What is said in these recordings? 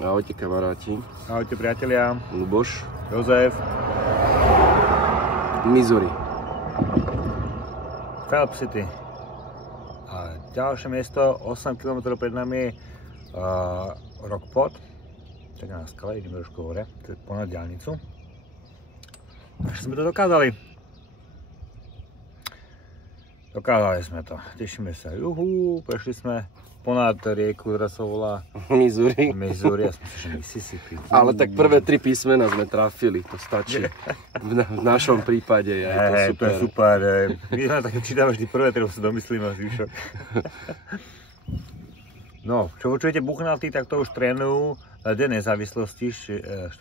Ahojte kamaráti. Ahojte priatelia. Luboš. Jozef. Missouri. Phelps City. A ďalšie miesto, 8 km pred nami je Rockport. Tak na skale, ideme trošku hore, ponad diaľnicu. Takže sme to dokázali. Dokázali sme to, tešíme sa. Juhu, prešli sme ponad rieku, ktorá sa volá Missouri. Missouri, ja som si, že Mississippi. Ale tak prvé 3 písmena sme trafili, to stačí. V našom prípade je to super. To je super. My sme tak čítame vždy prvé, ktoré sa domyslíme zvyšok. No, čo počujete buchnaty, tak to už trénujú Deň nezávislosti 4.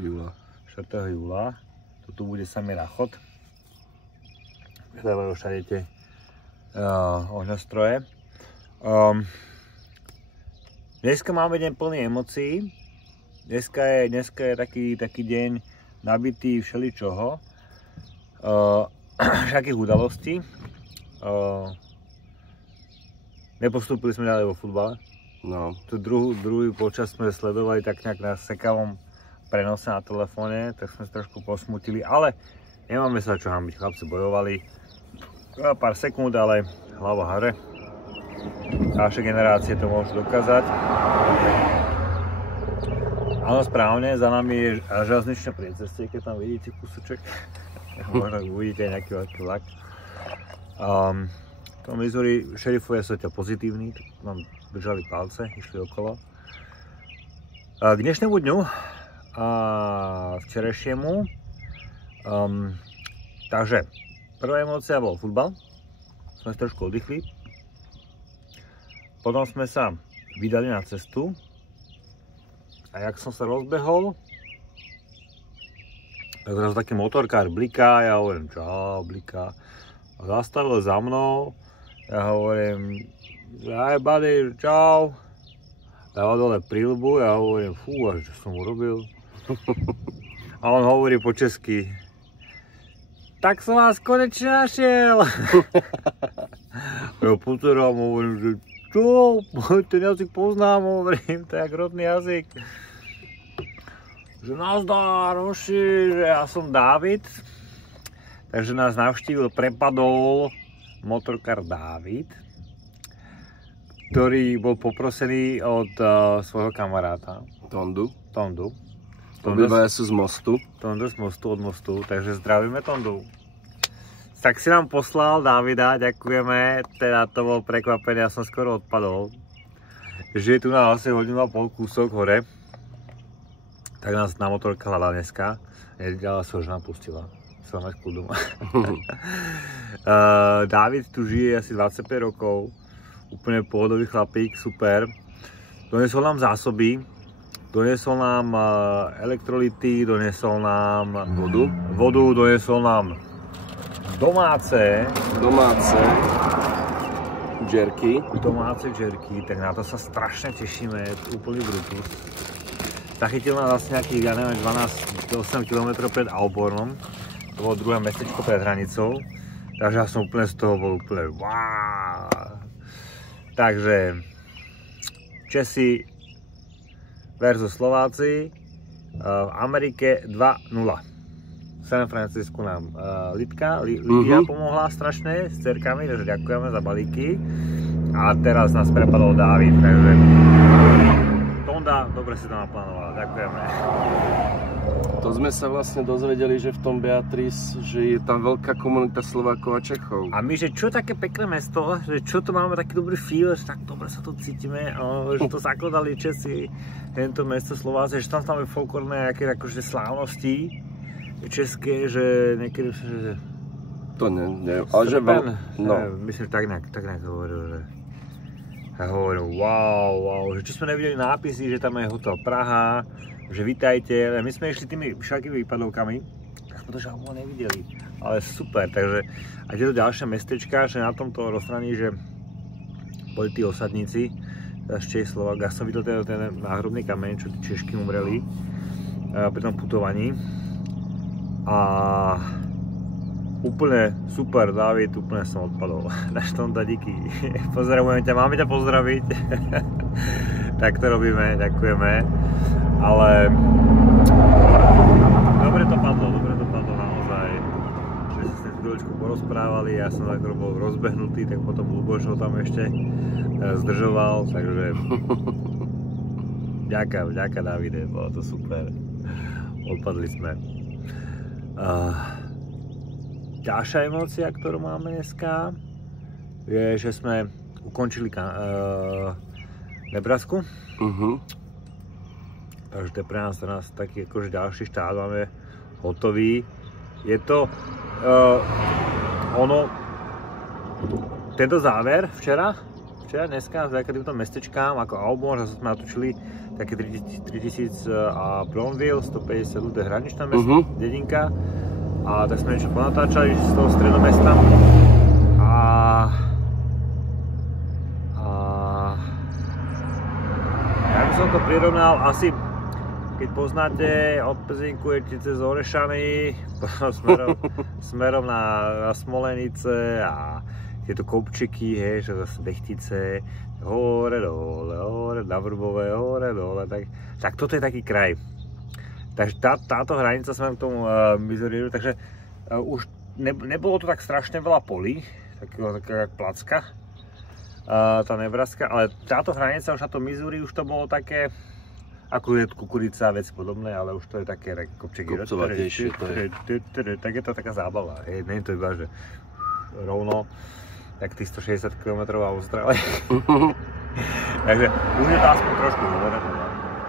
júla. Tu bude samý ráchod. Hľadajú všade tie ohňostroje. Dneska máme deň plný emócií. Dneska je taký deň nabitý všeličoho. Všakých udalostí. Nepostúpili sme ďalej vo futbale. No. Tu druhý počas sme sledovali tak nejak na sekavom prenose na telefóne, tak sme sa trošku posmutili, ale nemáme sa čo hanbiť, chlapci bojovali pár sekúnd, ale hlava hore. Ďalšie generácie to môžu dokázať. Áno, správne, za nami je železničné priecestie, keď tam vidíte kúsoček. Možno uvidíte aj nejaký veľký vlak. V tom Missouri šerifovia sú ťa pozitívni, tak nám držali palce, išli okolo. K dnešnému dňu a včerajšiemu, takže prvá emócia bol futbal, sme si trošku oddychli. Potom sme sa vydali na cestu a jak som sa rozbehol, tak zrazu taký motorkár bliká, ja hovorím čau, bliká. A zastavil za mnou, ja hovorím aj buddy, čau. Dáva dole príľbu, ja hovorím fú, a čo som urobil. A on hovorí po česky, tak som vás konečne našiel. Ja pozeram, hovorím, že čo, ten jazyk poznám, hovorím, to je jak rodný jazyk. Že nazdar, hoši, že ja som Dávid. Takže nás navštívil, prepadol motorkár Dávid, ktorý bol poprosený od svojho kamaráta. Tondu. Obidvaja sú z mostu. Tonda z mostu, od mostu, takže zdravíme Tondu. Tak si nám poslal Davida, ďakujeme, teda to bol prekvapené, ja som skoro odpadol. Že je tu na asi hodinu a pol kúsok hore. Tak nás na motorka hľadá dneska, ale sa už napustila. Chcela mať kľudu. David tu žije asi 25 rokov, úplne pohodový chlapík, super. Donesol nám zásoby, donesol nám elektrolyty, donesol nám vodu, donesol nám domáce džerky, tak na to sa strašne tešíme, je to úplný brutus. Zachytil nás asi nejakých, ja neviem, 12-8 km pred Auburnom, to bolo druhé mestečko pred hranicou, takže ja som úplne z toho bol úplne wow. Takže Česi versus Slováci v Amerike 2-0. V San Francisku nám Lidia pomohla strašne s cerkami, takže ďakujeme za balíky. A teraz nás prepadol Dávid, takže Tonda, dobre si to naplánovala, ďakujeme. To sme sa vlastne dozvedeli, že v tom Beatrice, že je tam veľká komunita Slovákov a Čechov. A my, že čo také pekné mesto, že čo to máme taký dobrý feel, že tak dobre sa tu cítime, že to zakladali Česi, tento mesto Slováci, že tam máme folklórne nejaké akože slávnosti české, že niekedy že... To neviem, ale že no. Myslím, že tak nejak hovoril, že... Ja hovorím, wow, že či sme nevideli nápisy, že tam je hotel Praha, že vitajte, my sme išli tými všakými výpadovkami, tak sme to žiaľ nevideli, ale super, takže aj tieto ďalšie mestečka, že na tomto rozstraní, že boli tí osadníci, z Čech, Slovák, ja som videl ten náhrobný kameň, čo tí Češky umreli pri tom putovaní a úplne super, Dávid, úplne som odpadol. Náš Tonda, díky. Pozdravujem ťa, máme ťa pozdraviť. Tak to robíme, ďakujeme. Ale dobre to padlo naozaj. Že sa s tým chvíľočku porozprávali, ja som tak bol rozbehnutý, tak potom Luboš ho tam ešte zdržoval, takže ďaká Davide, bolo to super. Odpadli sme. Ďalšia emócia, ktorú máme dneska, je, že sme ukončili Nebrasku. Takže to je pre nás taký akože ďalší štát, máme hotový. Je to tento záver včera, dneska, vďaka týmto mestečkám ako Aubon, že sme natočili také 3000 a Bromville, 150 ľudí, hraničná mesto, dedinka. A tak sme niečo ponatáčali z toho stredu mesta. Ja by som to prirovnal asi, keď poznáte, od Pezinkujete cez Orešany, smerom na Smolenice a tieto kopčiky, hej, že zase Bechtice, hore, dole, na Vrbové, hore, dole, tak toto je taký kraj. Takže táto hranica smerom k tomu Missouriu, takže už nebolo to tak strašne veľa polí, taká placka, tá Nebraska, ale táto hranica už na to Missouri už to bolo také, ako je kukurica, veci podobné, ale už to je také kopčeky. Kopcovatejšie to je. Tak je to taká zábava, hej, nie je to iba, že rovno, tak tých 160 km v Austrálii. Takže už je to aspoň trošku hore.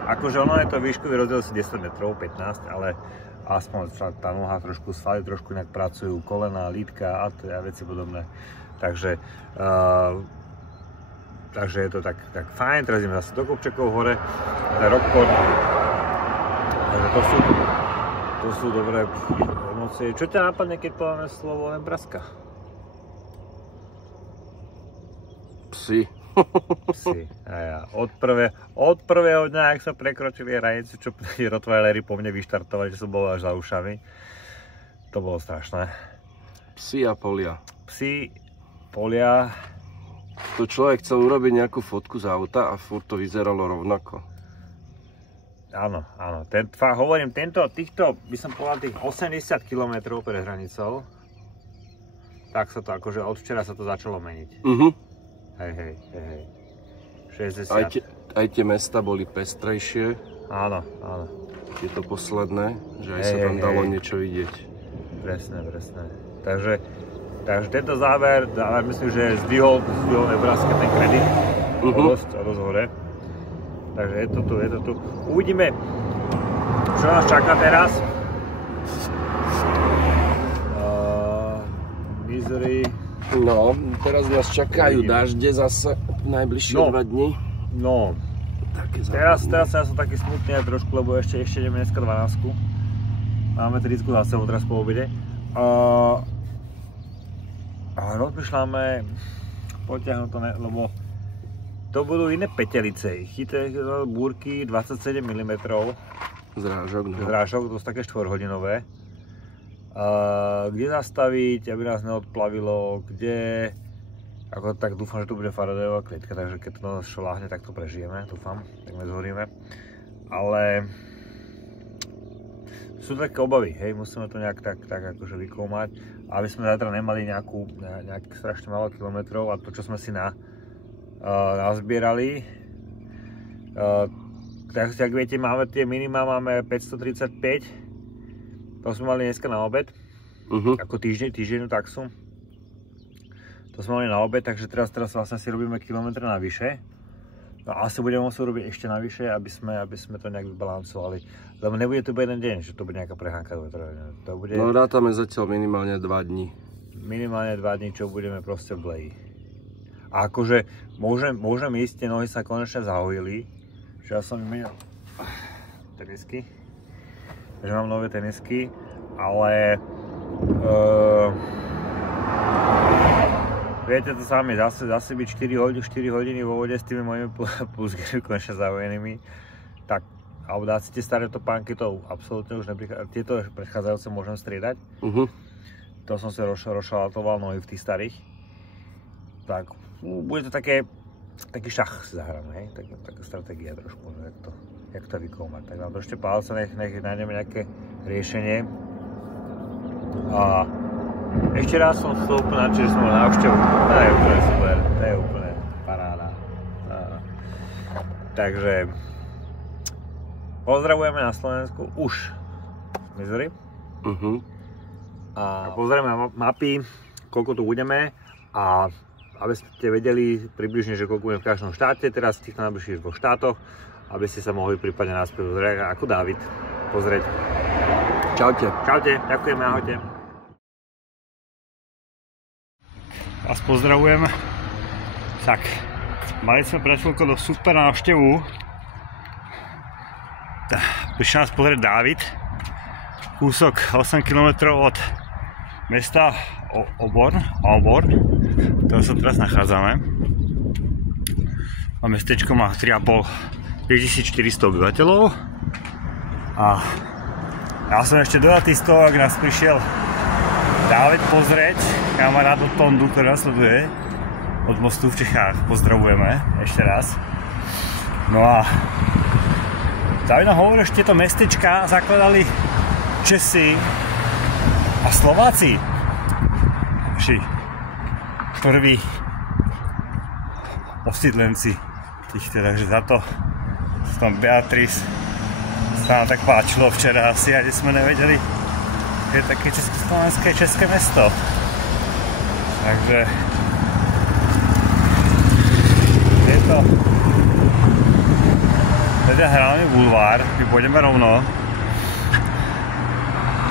Akože ono je to výškový rozdiel si 10 metrov, 15, ale aspoň tá noha trošku, svaly trošku inak pracujú, kolena, lítka a veci podobné. Takže je to tak fajn, teraz ideme zase do kopčekov hore, na Rockport. Takže to sú dobré emócie. Čo ťa napadne, keď povieme slovo Nebraska? Psi. Psi. A ja. Od prvého dňa, ak sa prekročili hranicu, čo Rottweileri po mne vyštartovali, že som bol až za ušami. To bolo strašné. Psi a polia. Psi, polia. To človek chcel urobiť nejakú fotku z auta a furt to vyzeralo rovnako. Áno. Hovorím, týchto by som povedal tých 80 km pred hranicou. Tak sa to akože od včera sa to začalo meniť. Hej. 60. Aj tie mesta boli pestrejšie. Áno. Tieto posledné, že aj sa tam dalo niečo vidieť. Presne. Takže tento záver, myslím, že zdvihol Nebraska ten kredit. Dosť hore. Takže je to tu. Uvidíme, čo nás čaká teraz. Missouri. No, teraz nás čakajú dažde zase najbližšie 2 dni. No, teraz ja som taký smutný aj trošku, lebo ešte ideme dneska 12. Máme 30 za sebou teraz po obede. A rozmýšľame potiahnuť to, lebo to budú iné petelice. Chyté búrky 27 mm. Zrážok, to sú také 4-hodinové. Kde zastaviť, aby nás neodplavilo, kde, ako tak dúfam, že tu bude Faradayová klietka, takže keď to nás šláhne, tak to prežijeme, dúfam, tak nezhoríme. Ale sú také obavy, hej, musíme to nejak tak akože vykoumať, aby sme zajtra nemali nejak strašne málo kilometrov a to, čo sme si nazbierali. Takže, ak viete, máme tie minima, máme 535. To sme mali dneska na obed, ako týždennú taxu. To sme mali na obed, takže teraz vlastne si robíme kilometre navyše. No asi budeme musieť robiť ešte navyše, aby sme to nejak vybalancovali. Lebo nebude to iba jeden deň, že to bude nejaká prehánka. No rátame zatiaľ minimálne 2 dní. Minimálne 2 dní, čo budeme proste v bleji. A akože môžem ísť, tie nohy sa konečne zahojili. Že ja som vymenil tenisky. Že mám nové tenisky, ale viete to sami, zase byť 4 hodiny vo vode s tými mojimi plusgery konečne zahojenými, tak alebo dať si tie staré topánky, to absolútne už neprichádza, tieto predchádzajúce môžem striedať. To som si rozšalatoval nohy v tých starých. Tak bude to také taký šach si zahráme, hej? Taká stratégia trošku, jak to vykoumať. Tak nám držte palce, nech nájdeme nejaké riešenie. A ešte raz som to úplne nadšený, že som bol na návštevu. To je úplne super, to je úplne paráda. Takže pozdravujeme na Slovensku už Missouri. A pozrieme mapy, koľko tu budeme a aby ste vedeli približne, že koľko budeme v každom štáte, teraz v týchto najbližších 2 štátoch, aby ste sa mohli prípadne naspäť ako Dávid pozrieť. Čaute. Čaute, ďakujeme, ahojte. Vás pozdravujem. Tak, mali sme pred chvíľkou do super návštevu. Prišiel nás pozrieť Dávid. Kúsok 8 km od mesta Auburn, ktoré sa teraz nachádzame. A mestečko má 5400 obyvateľov. A ja som ešte dojatý z toho, ak nás prišiel Dávid pozrieť, kamarát od Tondu, ktorý nás sleduje od mostu v Čechách. Pozdravujeme ešte raz. No a Dávid nám hovoril, že tieto mestečka zakladali Česi a Slováci. Prví osídlenci týchto, takže za to s tom Beatrice sa nám tak páčilo včera asi, a kde sme nevedeli, že je také československé české mesto. Takže je to ten hlavný bulvár, my pôjdeme rovno.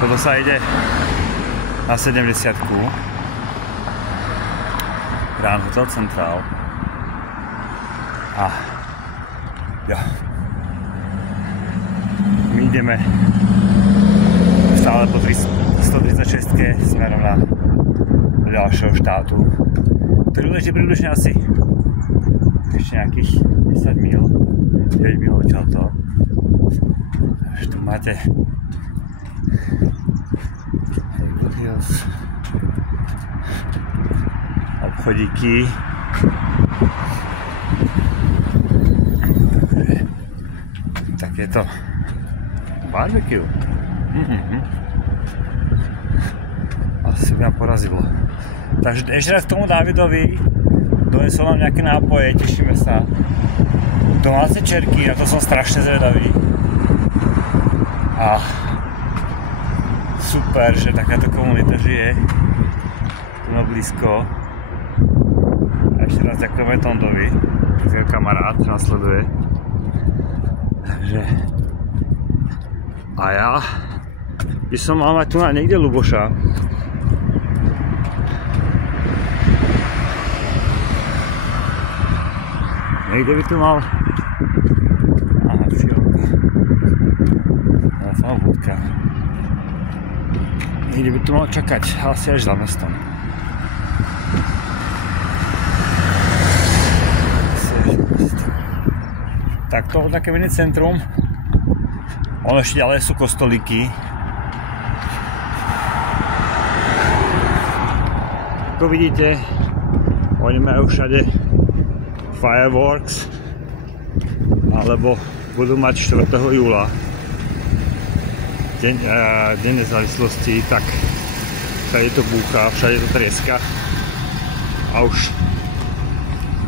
Toto sa ide na 70-ku. Grand Hotel Central. A ja. My ideme stále po 136-ke smerom na ďalšieho štátu. Približne asi ešte nejakých 10 mil, 9 mil odtiaľto. Takže tu máte obchodíky. Takéto barbecue. Asi mňa porazilo. Takže ešte raz k tomu Dávidovi. Donesol nám nejaké nápoje, tešíme sa. Domáce čerky, na to som strašne zvedavý. A super, že takáto komunita žije tu na blízko. A ešte raz ďakujeme Tondovi, ktorý kamarát, čo nás sleduje. Takže a ja by som mal mať tu na niekde Luboša. Niekde by tu mal... Aha, fialka. Telefónna budka. Niekde by tu mal čakať, asi až za mestom. Tak to je také mini centrum. Ono ešte ďalej sú kostolíky. Ako vidíte, oni majú všade fireworks, alebo budú mať 4. júla, deň nezávislosti, tak všade to búcha, všade to trieska a už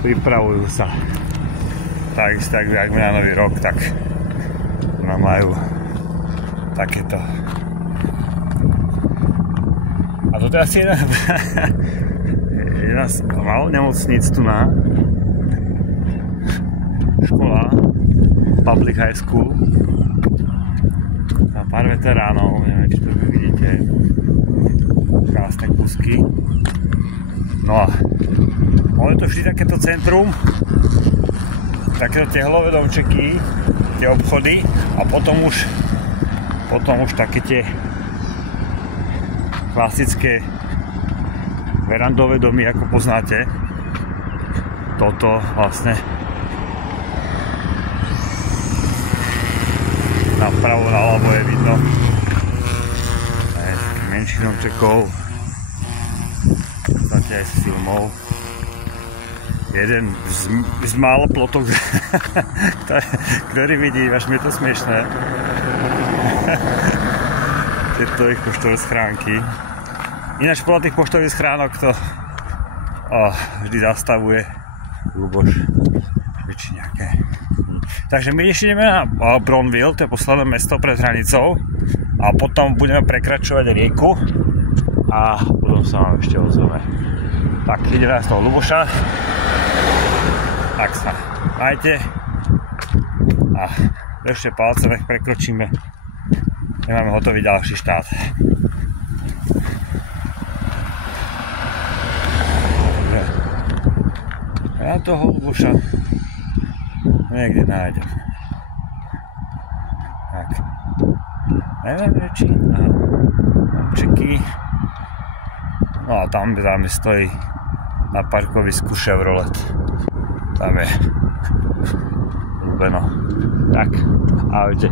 pripravujú sa. Takisto, ak na nový rok, tak nám majú takéto. A toto je asi jedna z malou nemocníc tu na škola, Public High School. A pár veteránov, neviem, či to vidíte. Krásne kúsky. No a je to vždy takéto centrum, takéto tehlové domčeky, tie obchody a potom už také tie klasické verandové domy, ako poznáte. Toto vlastne napravo naľavo je vidno menších domčekov, poznáte aj z filmov. jeden z málo plotov, ktorý vidím, až mi je to smiešné. Tieto ich poštové schránky. Ináč podľa tých poštových schránok to vždy zastavuje Ľuboš. Či nejaké. Takže my ešte ideme na Bronville, to je posledné mesto pred hranicou. A potom budeme prekračovať rieku. A potom sa vám ešte ozveme. Tak, ideme z toho Ľuboša. Tak sa majte. A ešte palce, nech prekročíme. Nemáme hotový ďalší štát. Ja toho Ľuboša niekde nájdem. Tak. Neviem, či čeky. No a tam stojí na parkovisku Chevrolet. Tam je ľúbeno. Tak, ahojte.